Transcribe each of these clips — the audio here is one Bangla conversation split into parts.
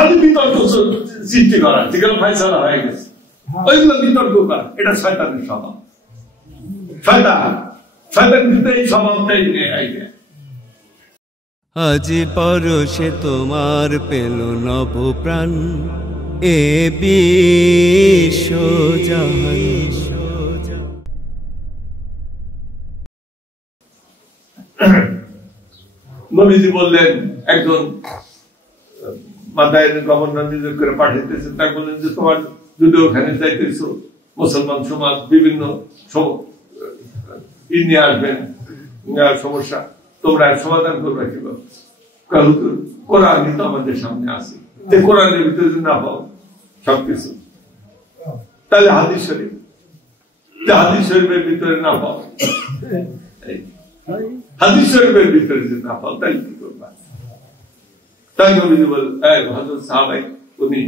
খালি বিতর্ক সৃষ্টি করা, যেগুলো ফায়সালা হয়ে গেছে ওইগুলো বিতর্ক করা, এটা শয়তানের স্বভাব। শয়তান কিন্তু এই স্বভাবটাই নিয়ে আইবে। আজি পরশে তোমার পেল নব প্রাণ, এ বিশ্ব জাহান। নবীজি বললেন, একজন মাদায়ের গভর্নর নিয়োগ করে পাঠাইতেছেন, তাকে বললেন যে তোমার যদি ওখানে যাইতেছো মুসলমান সমাজ বিভিন্ন নিয়ে আসবেন সমস্যা, তোমরা সমাধান করবে কিভাবে? কোরআনই তো আমাদের সামনে আছে, কোরআনের ভিতরে যদি না পাও সবকিছু, তাহলে হাদিস শরীফ, হাদিস শরীফের ভিতরে না পাও, হাদিস শরীফের ভিতরে যদি না পাও তাই কি করবা? তাই নবীজি বল, হযরত সাহাবায়ে উনি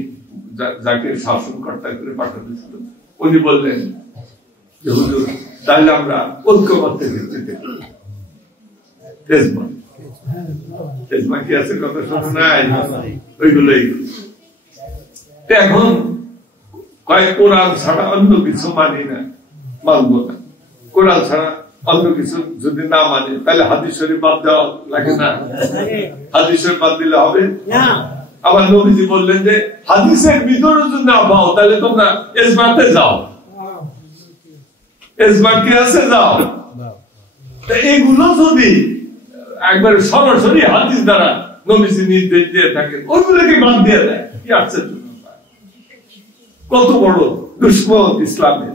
যাকে শাসনকর্তা করে পাঠাতেছিল, উনি বললেন যে হুজুর তাহলে আমরা ঐক্যবদ্ধের ভিত্তিতে তেজমা কি আছে কথা শোনো নাই, ওইগুলোই। এখন কয়েক কোরআন ছাড়া অন্য কিছু মানি না, মানবো না। কোরআন ছাড়া অন্য কিছু যদি না মানে তাহলে হাদিস শরীফ বাদ দেওয়া লাগে না? হাদিস শরীফ বাদ দিলে হবে না। আবার নবীজি বললেন যে হাদিসের ভিতরে যদি না পাও তাহলে তোমরা ইজমাতে যাও, ইজমা কি আছে যাও। এইগুলো যদি একবার সরাসরি হাদিস দ্বারা নবীজি নির্দেশ দিয়ে থাকেন, ওইগুলোকে বাদ দিয়ে দেয়, কি আশ্চর্য! কত বড় দুশ্মন ইসলামের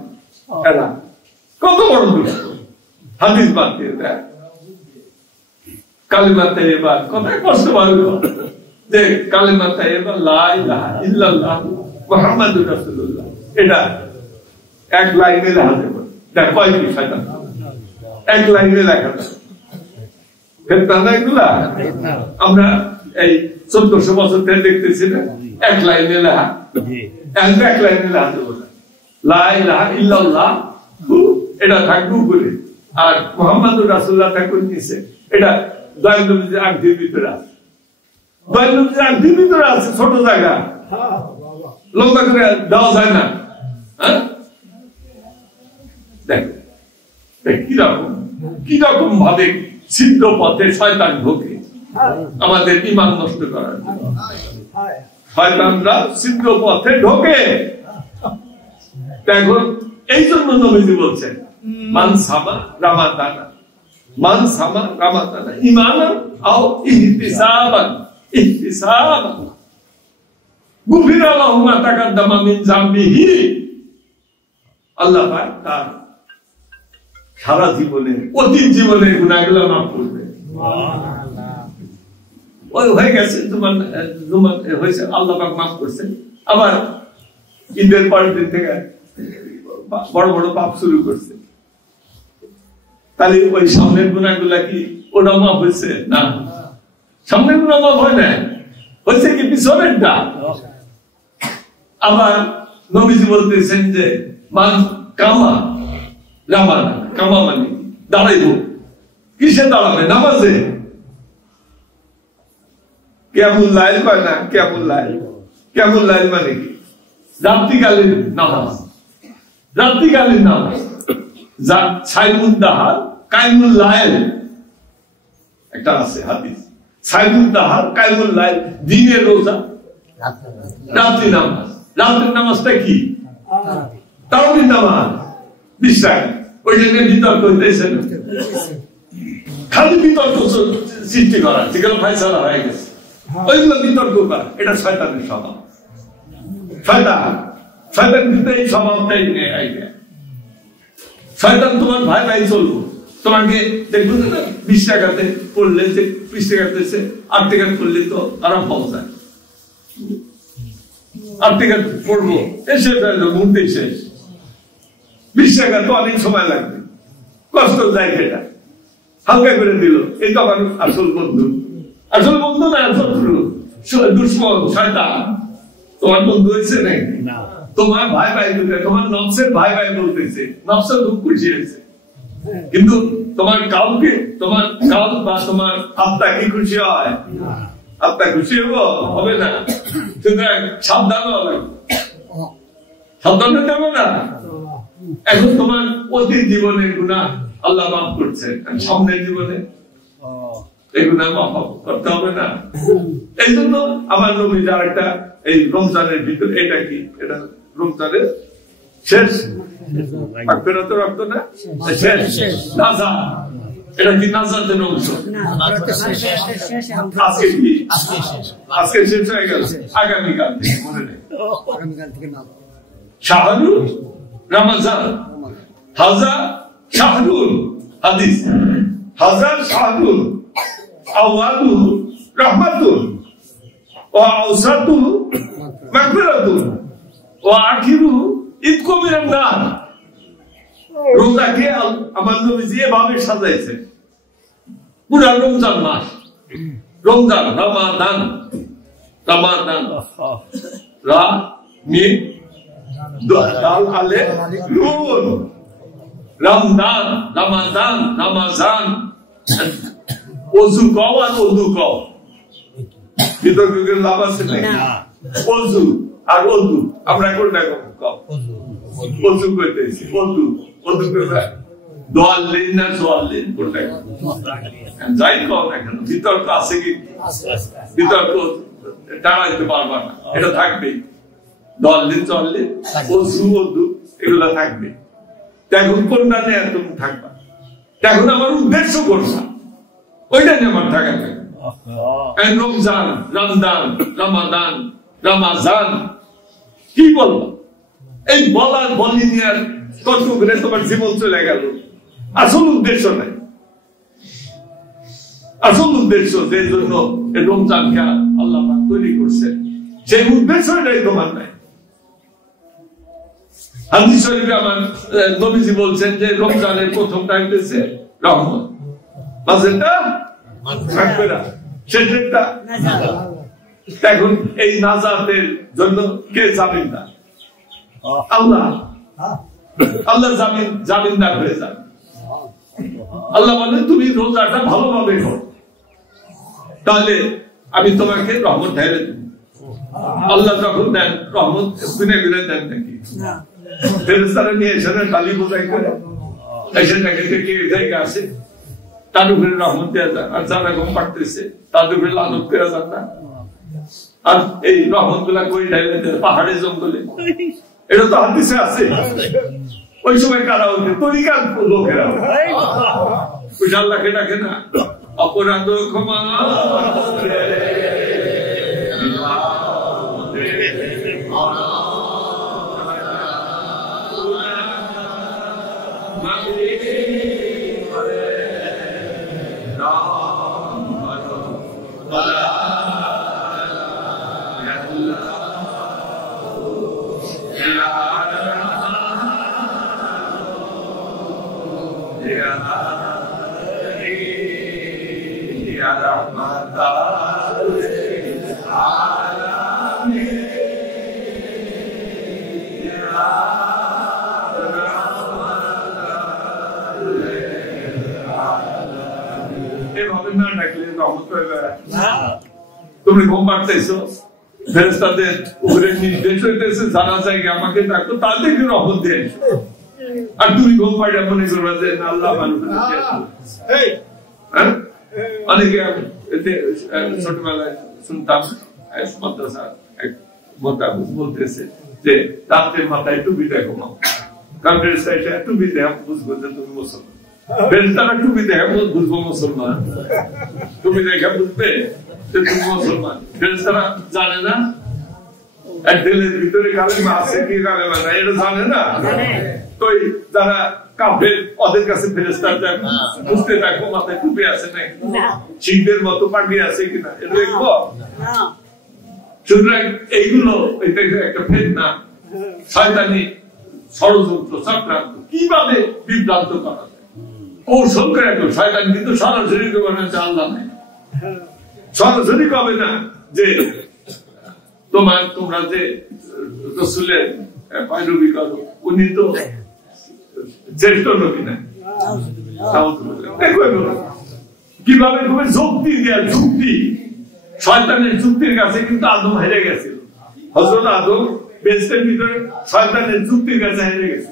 এরা, কত বড় দুশ্মন! হাদিস বাদ দিয়ে দেয়। কালিমা তাইয়্যিবা, কথায় কষ্ট পাবে যে কালিমা তাইয়্যিবা লা ইলাহা ইল্লাল্লাহ মুহাম্মাদুর রাসূলুল্লাহ, এটা এক লাইনে লেখা যাবে। দেখ কয় কি শয়তান, এক লাইনে লেখা যাবে। আমরা এই 1400 বছর থেকে দেখতেছি না, এক লাইনে লেখা, এক লাইনে লেখা যাবে না। লা ইলাহা ইল্লাল্লাহ এটা থাকবে উপরে, আর মুহাম্মাদুর রাসূলুল্লাহ থাকবে নিচে। এটা দয়ানবীর আংটির ভিতরে আছে, দয়ানবীর আংটির ভিতরে আছে, ছোট জায়গা, লম্বা করে দেওয়া যায় না। দেখো কিরকম ভাবে সিদ্ধ পথে শয়তান ঢোকে আমাদের ঈমান নষ্ট করার জন্য। শয়তানরা সিদ্ধ পথে ঢোকে। দেখো এই জন্য নবীজি বলছেন মান সামা রামাদানা, মান সামা রামাদানা ঈমানান আও ইহতিসাবান, ইহতিসাবান গুফিরা লাহু মা তাকাদ্দামা মিন যামবিহি। আল্লাহ পাক তার সারা জীবনে অতীত জীবনের গুনাহগুলো মাফ করবে। ওই হয়ে গেছে তোমার হয়েছে, আল্লাহ পাক মাফ করছেন। আবার ঈদের পরের দিন থেকে বড় বড় পাপ শুরু করছে, তাহলে ওই সামনের গুনাহগুলা কি ওটা মাফ হয়েছে? না, সামনের গুনাহ মাফ হয় না, হয়েছে কি পিছনেরটা। আবার নবীজি বলতেছেন যে মান কামা রামানা, কামা মানে দাঁড়াইব। কিসে দাঁড়াবে? নামাজে। কিয়ামুল লাইল কয় না, কিয়ামুল লাইল, কিয়ামুল লাইল মানে কি? রাত্রিকালীন নামাজ, রাত্রিকালীন নামাজ। সাইমুল দাহার কাইমুল লাইল একটা আছে হাদিস, সাইমুল দাহার কাইমুল লাইল, দিনের রোজা, রাত্রি নামাজ। রাত্রির নামাজটা কি? তারাবির নামাজ, বিশ্বাস। ওই জন্য বিতর্ক হইতেছে, খালি বিতর্ক সৃষ্টি করা, যেগুলো ফায়সালা হয়ে গেছে ওইগুলো বিতর্ক করা, এটা শয়তানের স্বভাব। শয়তান কিন্তু এই স্বভাবটাই নিয়ে আইবে। শয়তান তোমার ভাই ভাই চলবো, তোমাকে দেখবো না 20 টাকাতে পড়লে যে 20 টাকাতে 8 টাকা করলে তো আরাম পাওয়া যায়। 8 টাকা পড়বো, এসে ঘুরতে শেষ। 20 টাকা তো অনেক সময় লাগবে, কষ্ট যায়, সেটা হালকা করে দিল। এই তো আমার আসল বন্ধু, আসল বন্ধু না, শত্রু, দুশ্মন, শয়তান। তোমার বন্ধু হয়েছে নাকি? তোমার ভাই ভাই, তোমার নফসের ভাই ভাই বলতেছে, নফসের দুঃখ খুশি হয়েছে, কিন্তু তোমার কাউকে, তোমার কাল বা তোমার আত্মা কি খুশি হয়? আত্মা খুশি হবে না। সুতরাং সাবধান হওয়া লাগবে, সাবধান হতে হবে না। এখন তোমার অতীত জীবনের গুনাহ আল্লাহ মাফ করছে, সামনের জীবনে এই গুনাহ মাফ করতে হবে না। এই জন্য আমার নবী যার একটা এই রমজানের ভিতরে, এটা কি, এটা রমজানের শেষ তো রক্ত না শেষ নাজা, এটা কি নাজাতের অংশ? আজকে কি আজকে শেষ হয়ে গেল, আগামীকাল থেকে মনে নেই। শাহরুল রমজান হাজা শাহরুল হাদিস হাজার শাহরুল আওয়ালুল রাহমাতুল ওয়া আওসাতুল মাগফিরাতুল ওয়া আখিরু ইতকু মিনান নার। রোজাকে আমার নবীজি এভাবে সাজাইছে, পুরা রমজান মাস, রমজান রমাদান, রমাদান রা মিম দাল আলে নুন, রমজান রমাদান রমাজান। অজু কও আর অজু কও, বিতর্কের লাভ আছে না? অজু আর অজু আমরা কোনটা কও? অজু করতেছি, অজু অজু করে দোয়াল্লিন না সোয়াল্লিন কোনটা? যাই কও না কেন, বিতর্ক আছে কি? বিতর্ক টাড়াইতে পারবা না, এটা থাকবেই। দোয়াল্লিন চল্লিন অজু অজু এগুলা থাকবে। এখন কোনটা নিয়ে তুমি থাকবা? এখন আমার উদ্দেশ্য করছা, ওইটা নিয়ে আমার থাকা থাকবে। রমজান রমদান রমাদান রমাজান কি বলবো? এই বলার বলি নিয়ে কত করে তোমার জীবন চলে গেল। আসল উদ্দেশ্য নাই, আসল উদ্দেশ্য যে জন্য এই রমজানকে আল্লাহ পাক তৈরি করছেন, সেই উদ্দেশ্যটাই তোমার নাই। হাদিস শরীফে আমার নবীজি বলছেন যে রমজানের প্রথমটা হইতেছে রহমত, মাঝেরটা মাগফিরাত, শেষেরটা নাজাত। এখন এই নাজাতের জন্য কে জামিনদার? আল্লাহ। আল্লাহ জামিনদার হয়ে যান। আল্লাহ বলেন তুমি রোজাটা ভালোভাবে করো, তাহলে আমি তোমাকে রহমত ঢেলে দেব। আল্লাহ যখন দেন রহমত গুনে গুনে দেন নাকি? ফেরেশতারা নিয়ে এসে ডালি বোঝাই করে এসে নাকি কে জায়গা আছে তার উপরে রহমত দেওয়া যায়, আর যারা ঘুম পাড়তেছে তাদের উপরে লানত দেওয়া যান না। আর এই রহমত গুলা কই ঢেলে দেয় পাহাড়ে জঙ্গলে, এটা তো হাদিসে আছে। ওই সময় কারা হচ্ছে তরিকার লোকেরা, ওই আল্লাহকে ডাকে না অপরাধ ক্ষমা তুমি ঘুম পাড়তেছো, ফেরেশতাদের উপরে নির্দেশ হইতেছে জানা যায় আমাকে ডাকতো, তাদেরকে রহমত দিয়ে, আর তুমি ঘুম পাড়া মনে করবা যে আল্লাহ অনেকে ছোটবেলায় শুনতাম মাদ্রাসা এক মোতাবুজ বলতেছে যে রাতের মাথায় টুপিটা ঘুমাও, কারণ টুপি দেয়া বুঝবো যে তুমি মুসলমান। ফেরেশতারা টুপি দেখা বুঝবো মুসলমান, টুপি দেখা বুঝবে যে তুমি মুসলমান। ফেরেশতারা জানে না এক দিলের ভিতরে কালেমা আছে কি কালেমা নাই, এটা জানে না। তো যারা কাফের ওদের কাছে ফেরেশতারা বুঝতে থাকবো মাথায় টুপি আছে নাকি, শিখদের মতো পাগড়ি আছে কিনা, এটা দেখবো। সুতরাং এইগুলো একটা ফিতনা, শয়তানি ষড়যন্ত্র, চক্রান্ত, কিভাবে বিভ্রান্ত করা যায় কৌশল করে। শয়তান কিন্তু সরাসরি আল্লাহ নাই, সরাসরি কবে না যে তোমরা যে রাসূলের পয়রবি করো, উনি তো জ্যেষ্ঠ নবী না। কিভাবে যুক্তি দেয়া, যুক্তি, শয়তানের যুক্তির কাছে কিন্তু আদম হেরে গেছিল। হযরত আদম বেহেশতের ভিতরে শয়তানের যুক্তির কাছে হেরে গেছে।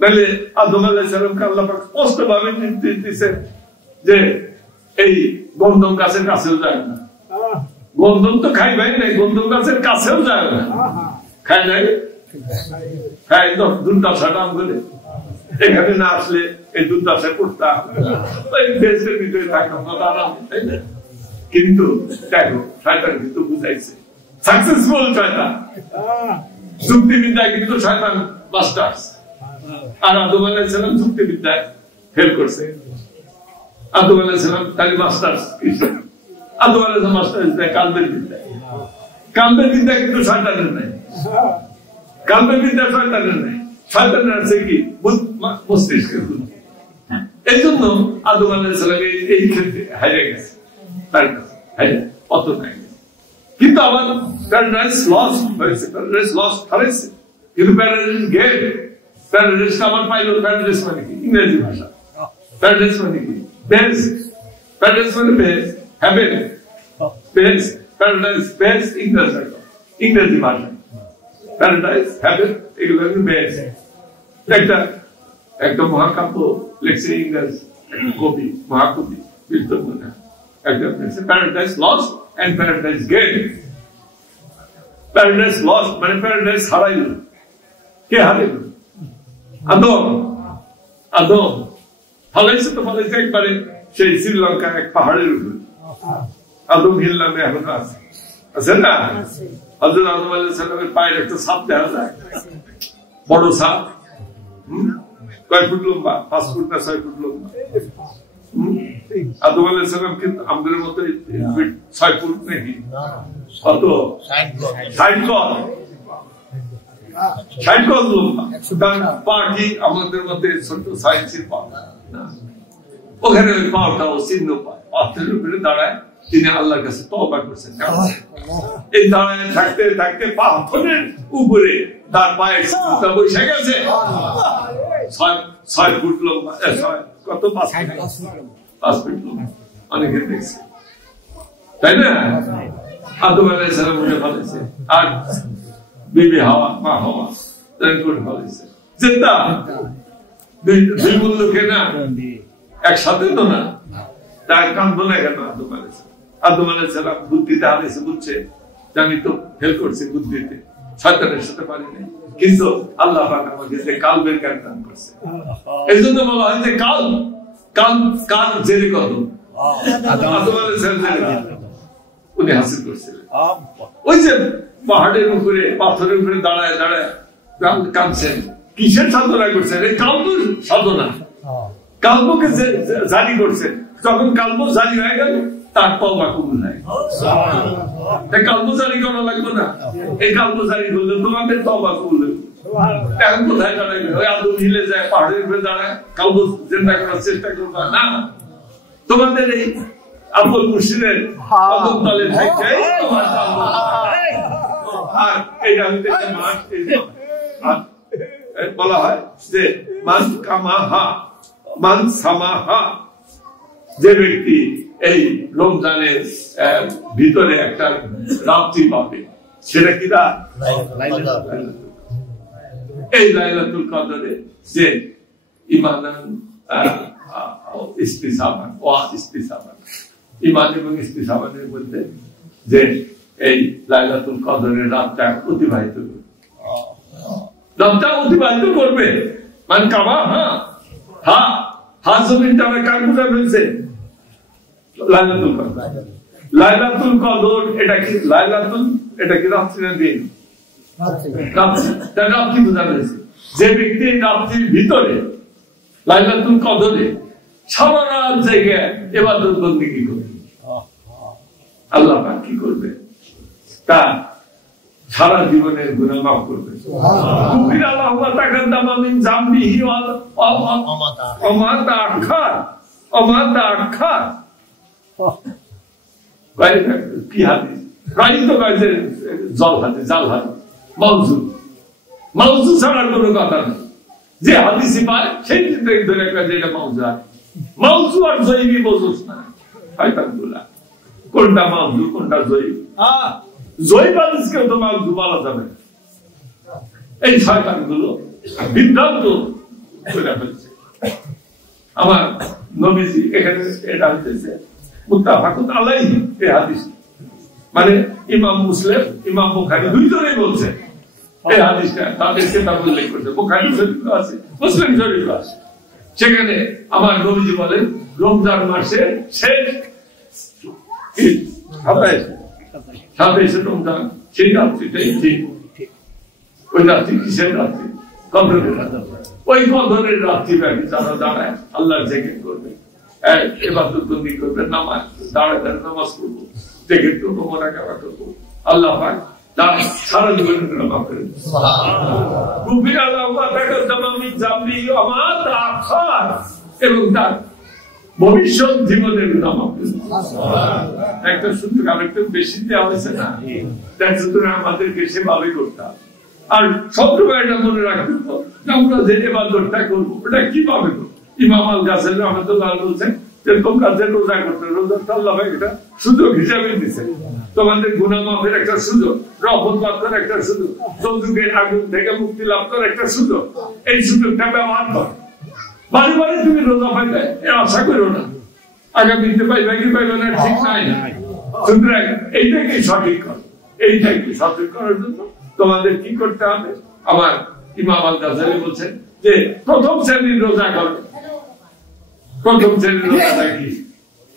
তাহলে আদম আলাইহিস সালামকে আল্লাহ পাক স্পষ্টভাবে নির্দেশ দিয়েছেন যে এই গন্ধম গাছের কাছেও যায় না। গন্ধম তো খাইবাই নাই, গন্ধম গাছের কাছেও যায় না। খাই নাই, খাই তো দুর্দশাটা করে এখানে না আসলে এই দুর্দশায় পড়তাম, বেহেশতের ভিতরে থাকতাম আরাম, তাই না? কিন্তু দেখো শয়তান কিন্তু বুঝাইছে, সাকসেসফুল শয়তান, যুক্তিবিদ্যায় কিন্তু শয়তান মাস্টার্স। আর আদম আলাইহিস সালাম যুক্তিবিদ্যায় ফেল করছে। আদম আলাইহিস সালাম তাহলে মাস্টার্স কিসে? আদম আলাইহিস সালাম মাস্টার্স দেয় কালবের বিদ্যায়। কালবের বিদ্যা কিন্তু শয়তানের নাই, কালবের বিদ্যা শয়তানের নাই। শয়তানের আছে কি মস্তিষ্কের বুদ্ধি। এই জন্য আদম আলাইহিস সালাম এই ক্ষেত্রে হারিয়ে গেছে, তার কাছে হারিয়ে অত নাই। কিন্তু আবার প্যারাডাইস লস্ট হয়েছে, প্যারাডাইস লস্ট হারাইছে, কিন্তু প্যারাডাইস গেট। প্যারাডাইস আবার পাইল। প্যারাডাইস মানে কি? ইংরেজি ভাষা। প্যারাডাইস মানে কি? বেস। প্যারাডাইস মানে বেস, হেভেন, বেস, প্যারাডাইস, বেস ইংরেজি ভাষা। প্যারাডাইস, হেভেন এগুলো বেস। একটা মহাকাব্য লিখছে ইংরেজ কবি, মহাকবি বিল্টন মুন্না, একটা paradise lost and paradise gained. Paradise lost মানে paradise হারাইল। কে হারাইল? আদম। আদম ফলাইছে তো ফলাইছে একবারে সেই শ্রীলঙ্কার এক পাহাড়ের উপরে। আদম হিল নামে এখন আছে, আছে না? হযরত আদম আলাইহিস সালামের পায়ের একটা ছাপ দেখা যায়, বড় ছাপ। কয় ফুট লম্বা? 5 ফুট না 6 ফুট লম্বা। আদম আলাইহিস সালাম কিন্তু আমাদের মতো 6 ফুট নাকি? কত? 60 গজ লম্বা। পা কি আমাদের মধ্যে ছোট সাইজের পা না। ওখানে ওই পাটাও চিহ্ন পায়, পাথরের উপরে দাঁড়ায় তিনি আল্লাহর কাছে তওবা করছেন। এই দাঁড়ায় থাকতে থাকতে পাথরের উপরে তার পায়ের চিহ্নটা বসে গেছে। 6 ফুট লম্বা, কত? 5 ফুট লম্বা। অনেকে দেখছে, তাই না? আদম আলাইহিস সালাম উঠে ফেলেছে, আর বিবি হাওয়া, মা হাওয়া তাই করে ফেলেছে। চিন্তা দুই মূল্যকে না একসাথে তো না, তাই কাঁদবো না কেন? আদম আলাইহিস সালাম বুদ্ধিতে হারিয়েছে, বুঝছে যে আমি তো ফেল করছি বুদ্ধিতে, শয়তানের সাথে পারিনি। কিন্তু আল্লাহ পাক আমাকে যে কালবের জ্ঞান দান করছে। এই জন্য বলা হয় যে কাল জেনে কত আদম আলাইহিস সালাম উনি হাসিল করছিলেন। ওই যে পাহাড়ের উপরে পাথরের উপরে দাঁড়ায় দাঁড়ায় কাঁদছেন, কিসের সাধনা করছেন? এই কালবের সাধনা। কালবকে জারি করছেন, যখন কালব জারি হয়ে গেল তার তওবা কবুল হয়। কালব জারি করা লাগবে না, এই কালব জারি করলে তোমাদের তওবা কবুল হবে। এখন কোথায় দাঁড়াবে? ওই আদম হিলে যায়, পাহাড়ের উপরে দাঁড়ায় কালব জিন্দা করার চেষ্টা করবে না। তোমাদের এই আব্দুল মুর্শিদের কদম তলে থেকে আর এই মাস বলা হয় যে মান কামাহা মান সামাহা, যে ব্যক্তি এই রমজানের ভিতরে একটা রাত্রি পাবে সেটা কি রাত? এই লাইলাতুল কদরে যে ঈমানান ইস্তিসাবান ওয়া ইস্তিসাবান, ঈমান এবং ইস্তিসাবানের মধ্যে যে এই লাইলাতুল কদরের রাতটা অতিবাহিত করবে, রাতটা অতিবাহিত করবে। মান কামা জমিনটা কার বুঝা ফেলছে? লাইলাতুল কদর। লাইলাতুল কদর এটা কি? লাইলাতুল এটা কি রাত্রি না দিন? রাত্রি বুঝা ফেলছে। যে ব্যক্তি রাত্রির ভিতরে লাইলাতুল কদরে সারা রাত জেগে ইবাদত বন্দেগী করবে, আল্লাহ পাক কি করবে? তা সারা জীবনের গুনাহ মাফ করবে। কি হাদিস? প্রায় তো কাছে জল হাতে জাল হাতে মাউজু, মাউজু ছাড়ার কোনো কথা নেই। যে হাদিসি পায় সেই ধরে এটা মাউজা, মাউজু আর জয়ী বোঝোস না। কোনটা মাউজু কোনটা জয়ী? জয়ীফ হাদিসকে তো মাউযু বলা যাবে। এই শয়তানগুলো বিভ্রান্ত করে ফেলছে। আমার নবীজি এখানে এটা হইতেছে মুত্তাফাকুন আলাইহি এই হাদিস, মানে ইমাম মুসলিম ইমাম বুখারী দুইজনেই বলছে এই হাদিসটা তাদের কিতাবে উল্লেখ করছে, বুখারী শরীফে আছে, মুসলিম শরীফে আছে। সেখানে আমার নবীজি বলেন রমজান মাসের শেষ 27 রমজান সেই রাত্রিটাই ঠিক। ওই রাত্রি কিসের রাত্রি? কদরের রাত্রি। ওই কদরের রাত্রি ব্যাপী যারা দাঁড়ায় আল্লাহর জিকির করবে, ইবাদত বন্দি করবে, নামাজ দাঁড়ায় দাঁড়ায় নামাজ পড়বো, জিকির করবো, মুনাকাবা করবো, আল্লাহ পাক তার সারা জীবনের গুনাহ মাফ করে দেন। সুবহানাল্লাহ। গুফিরা লাহু মা তাকাদ্দামা মিন যামবি ওয়া মা তাআখার, এবং তার ভবিষ্যৎ জীবনের গুনাহ মাফ করে দেন। সুবহানাল্লাহ। একটা সুযোগ আরেকটু বেশি দেওয়া হয়েছে না, তাই সুতরাং আমাদেরকে সেভাবে করতে হবে। আর সবসময় এটা মনে রাখতে হবে আমরা যে ইবাদতটা করবো ওটা কিভাবে করবো। ইমাম আল গাযযালী রাহমাতুল্লাহ আলাইহি বলেছেন যে তোমরা যে রোজা করতে, রোজাটা আল্লাহ একটা সুযোগ হিসাবে দিয়েছে, তোমাদের গুনাহ মাফের একটা সুযোগ, রহমত লাভ করার একটা সুযোগ, যৌতুকের আগুন থেকে মুক্তি লাভ করার একটা সুযোগ। এই সুযোগটা ব্যবহার করো। বারে বারে তুমি রোজা পাইবে এর আশা করো না, আগামীতে পাইবে কি পাইবে না ঠিক নাই। সুতরাং এইটাকে সঠিক করো। এইটাকে সঠিক করার জন্য তোমাদের কি করতে হবে? আমার ইমাম আল গাযযালী বলছেন যে প্রথম শ্রেণীর রোজা করো। প্রথম শ্রেণীর রোজাটা কি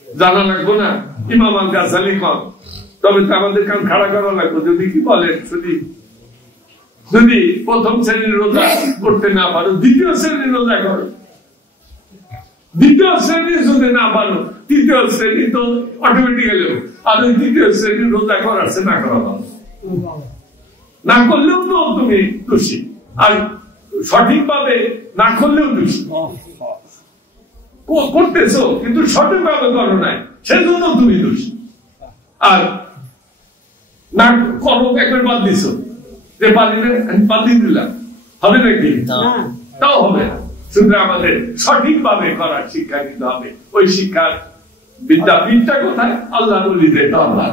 জানা লাগবো না? ইমাম আল গাযযালী কন, তবে তো আমাদের কান খাড়া করা লাগবে। যদি কি বলেন, যদি প্রথম শ্রেণীর রোজা করতে না পারো দ্বিতীয় শ্রেণীর রোজা করো। দ্বিতীয় শ্রেণী যদি না পারো তৃতীয় শ্রেণী তো অটোমেটিক্যালি, আর ওই তৃতীয় শ্রেণীর রোজা করার না করা ভালো। না করলেও তো তুমি দোষী, আর সঠিকভাবে না করলেও দোষী। করতেছো কিন্তু সঠিকভাবে করো নাই, সেজন্য তুমি দোষী। আর না করো একবার বাদ দিছো, যে পারি না বাদ দিয়ে দিলাম, হবে নাকি? তাও হবে না। সুতরাং আমাদের সঠিকভাবে করার শিক্ষা দিতে হবে। ওই শিক্ষার বিদ্যাপীঠটা কোথায়? আল্লাহর ওলিদের দরবার।